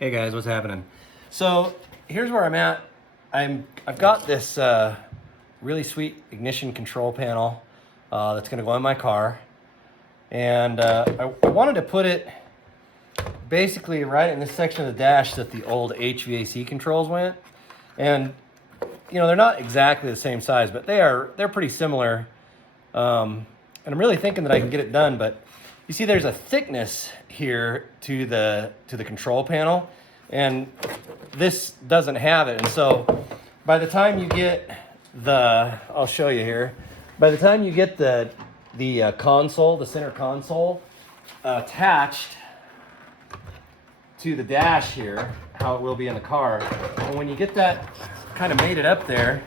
Hey guys, what's happening? So here's where I'm at. I've got this really sweet ignition control panel that's going to go in my car, and I wanted to put it basically right in this section of the dash that the old HVAC controls went. And you know, they're not exactly the same size, but they're pretty similar. And I'm really thinking that I can get it done, but you see there's a thickness here to the control panel, and this doesn't have it. And so by the time you get I'll show you here, by the time you get the console, the center console attached to the dash here, how it will be in the car, and when you get that kind of mated up there,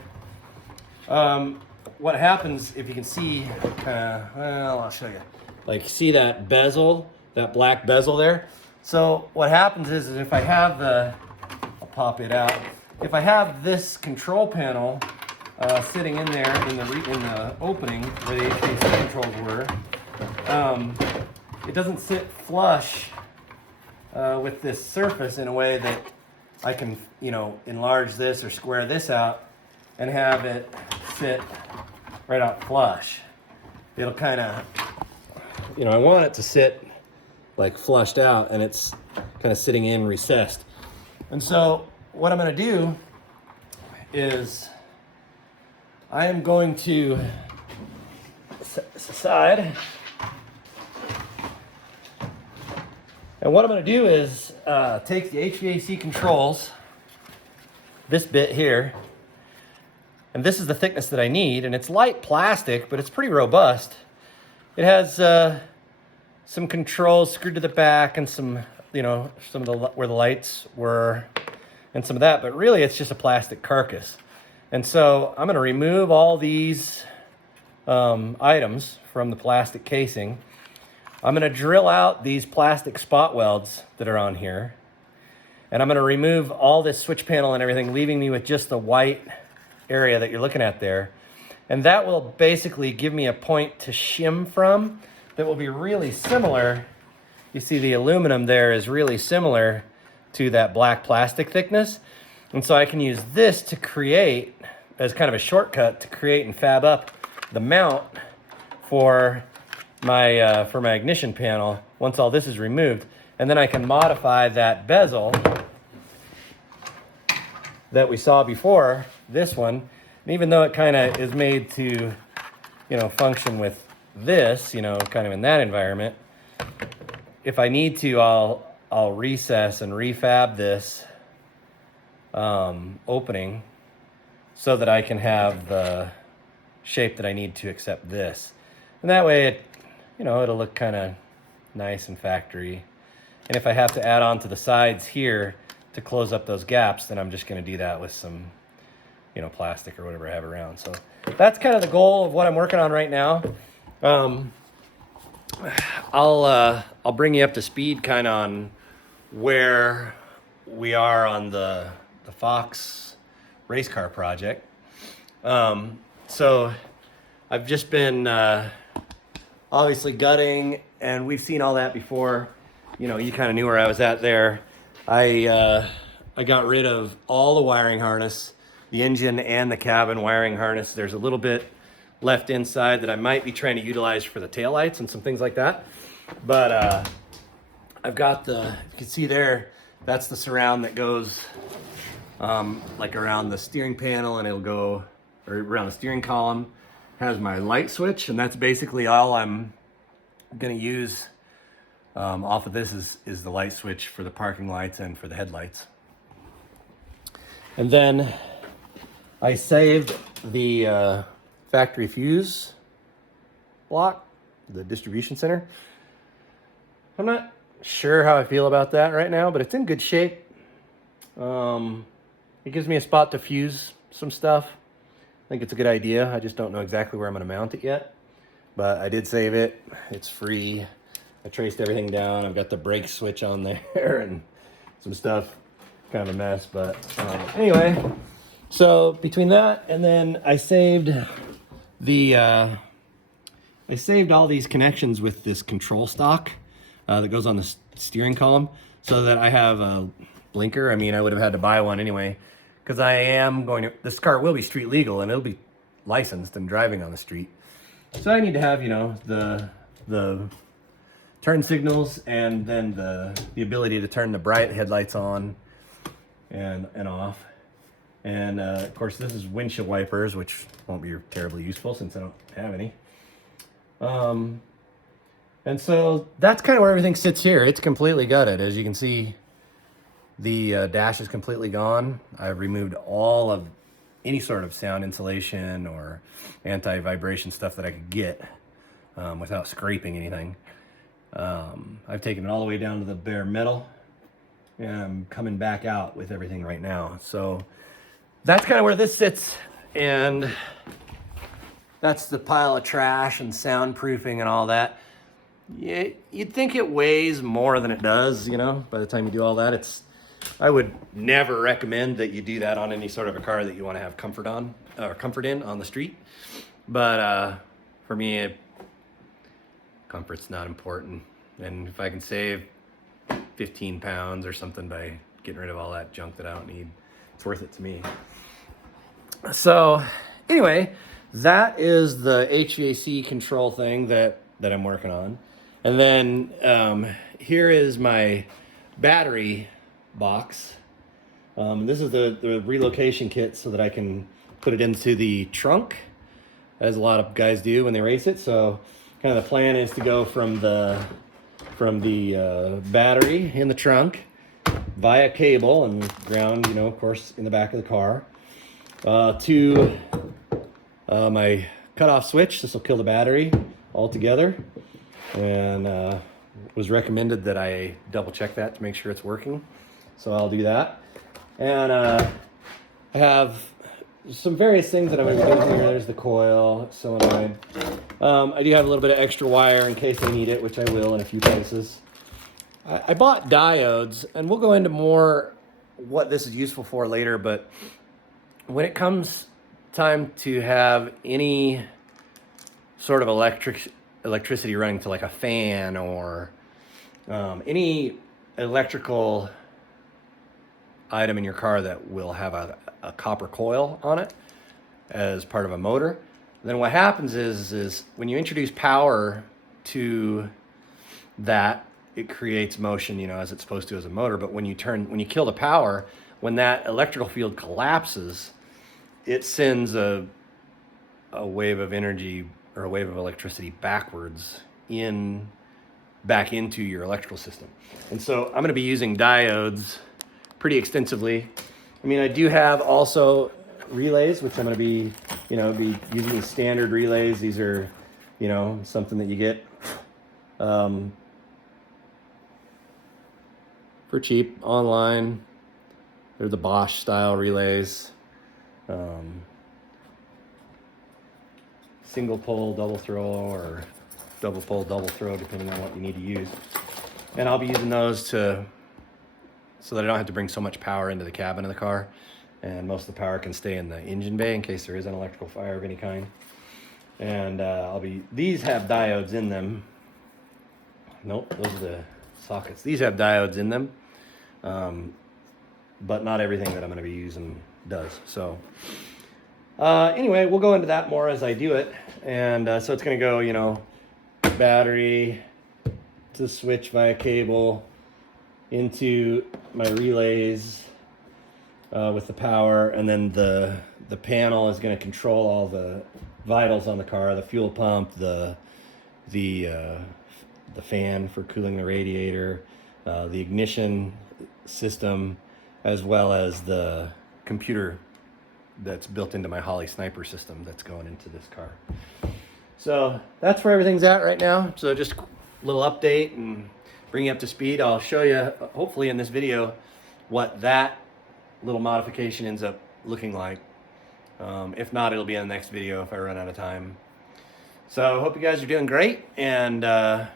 what happens, if you can see, well, I'll show you. Like, see that bezel, that black bezel there? So what happens is if I have I'll pop it out. If I have this control panel sitting in there in the opening where the HVAC controls were, it doesn't sit flush with this surface in a way that I can, you know, enlarge this or square this out and have it sit right out flush. It'll kind of, you know, I want it to sit like flushed out, and it's kind of sitting in recessed. And so what I'm going to do is I am going to set this aside. And what I'm going to do is take the HVAC controls, this bit here, and this is the thickness that I need, and it's light plastic, but it's pretty robust. It has some controls screwed to the back and some, you know, some of the where the lights were and some of that, but really it's just a plastic carcass. And so I'm going to remove all these items from the plastic casing. I'm going to drill out these plastic spot welds that are on here, and I'm going to remove all this switch panel and everything, leaving me with just the white area that you're looking at there. And that will basically give me a point to shim from that will be really similar. You see the aluminum there is really similar to that black plastic thickness. And so I can use this to create, as kind of a shortcut, to create and fab up the mount for my ignition panel once all this is removed. And then I can modify that bezel that we saw before, this one. And even though it kind of is made to, you know, function with this, you know, kind of in that environment, if I need to, I'll recess and refab this opening so that I can have the shape that I need to accept this. And that way it, you know, it'll look kind of nice and factory. And if I have to add on to the sides here to close up those gaps, then I'm just going to do that with some, you know, plastic or whatever I have around. So that's kind of the goal of what I'm working on right now. I'll bring you up to speed kind of on where we are on the Fox race car project. So I've just been obviously gutting, and we've seen all that before. You know, you kind of knew where I was at there. I got rid of all the wiring harness, the engine and the cabin wiring harness. There's a little bit left inside that I might be trying to utilize for the taillights and some things like that. But I've got you can see there, that's the surround that goes like around the steering panel, and it'll go or around the steering column. Has my light switch, and that's basically all I'm gonna use off of this is the light switch for the parking lights and for the headlights. And then I saved the factory fuse block, the distribution center. I'm not sure how I feel about that right now, but it's in good shape. It gives me a spot to fuse some stuff. I think it's a good idea. I just don't know exactly where I'm going to mount it yet, but I did save it. It's free. I traced everything down. I've got the brake switch on there and some stuff. Kind of a mess, but anyway. So between that and then I saved all these connections with this control stock that goes on the steering column, so that I have blinker. I mean, I would have had to buy one anyway, because I am going to, this car will be street legal and it'll be licensed and driving on the street. So I need to have, you know, the turn signals and then the ability to turn the bright headlights on and off. And of course, this is windshield wipers, which won't be terribly useful since I don't have any. And so that's kind of where everything sits here. It's completely gutted. As you can see, the dash is completely gone. I've removed all of any sort of sound insulation or anti-vibration stuff that I could get without scraping anything. I've taken it all the way down to the bare metal, and I'm coming back out with everything right now. So that's kind of where this sits, and that's the pile of trash and soundproofing and all that. You'd think it weighs more than it does, you know, by the time you do all that. I would never recommend that you do that on any sort of a car that you want to have comfort in on the street. But for me, comfort's not important. And if I can save 15 pounds or something by getting rid of all that junk that I don't need, it's worth it to me. So anyway, that is the HVAC control thing that I'm working on. And then here is my battery box. This is the relocation kit so that I can put it into the trunk, as a lot of guys do when they race it. So kind of the plan is to go from the battery in the trunk via cable and ground, you know, of course, in the back of the car, to my cutoff switch. This will kill the battery altogether, and was recommended that I double check that to make sure it's working. So I'll do that. And I have some various things that I'm going to be doing here. There's the coil, solenoid. I do have a little bit of extra wire in case I need it, which I will in a few places. I bought diodes, and we'll go into more what this is useful for later, but when it comes time to have any sort of electricity running to like a fan or any electrical item in your car that will have a copper coil on it as part of a motor, then what happens is when you introduce power to that, it creates motion, you know, as it's supposed to as a motor. But when you kill the power, when that electrical field collapses, it sends a wave of energy or a wave of electricity backwards back into your electrical system. And so I'm going to be using diodes pretty extensively. I mean, I do have also relays, which I'm going to be using these standard relays. These are, you know, something that you get for cheap online. They're the Bosch style relays. Single pole, double throw, or double pole, double throw, depending on what you need to use. And I'll be using those so that I don't have to bring so much power into the cabin of the car. And most of the power can stay in the engine bay in case there is an electrical fire of any kind. And these have diodes in them. Nope, those are the sockets. These have diodes in them. But not everything that I'm going to be using does. So anyway, we'll go into that more as I do it. And so it's going to go, you know, battery to switch via cable into my relays with the power, and then the panel is going to control all the vitals on the car: the fuel pump, the fan for cooling the radiator, the ignition system, as well as the computer that's built into my Holly Sniper system that's going into this car. So that's where everything's at right now. So just a little update and bring you up to speed. I'll show you, hopefully in this video, what that little modification ends up looking like. If not, it'll be in the next video if I run out of time. So I hope you guys are doing great. And I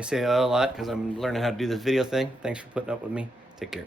say a lot because I'm learning how to do this video thing. Thanks for putting up with me. Take care.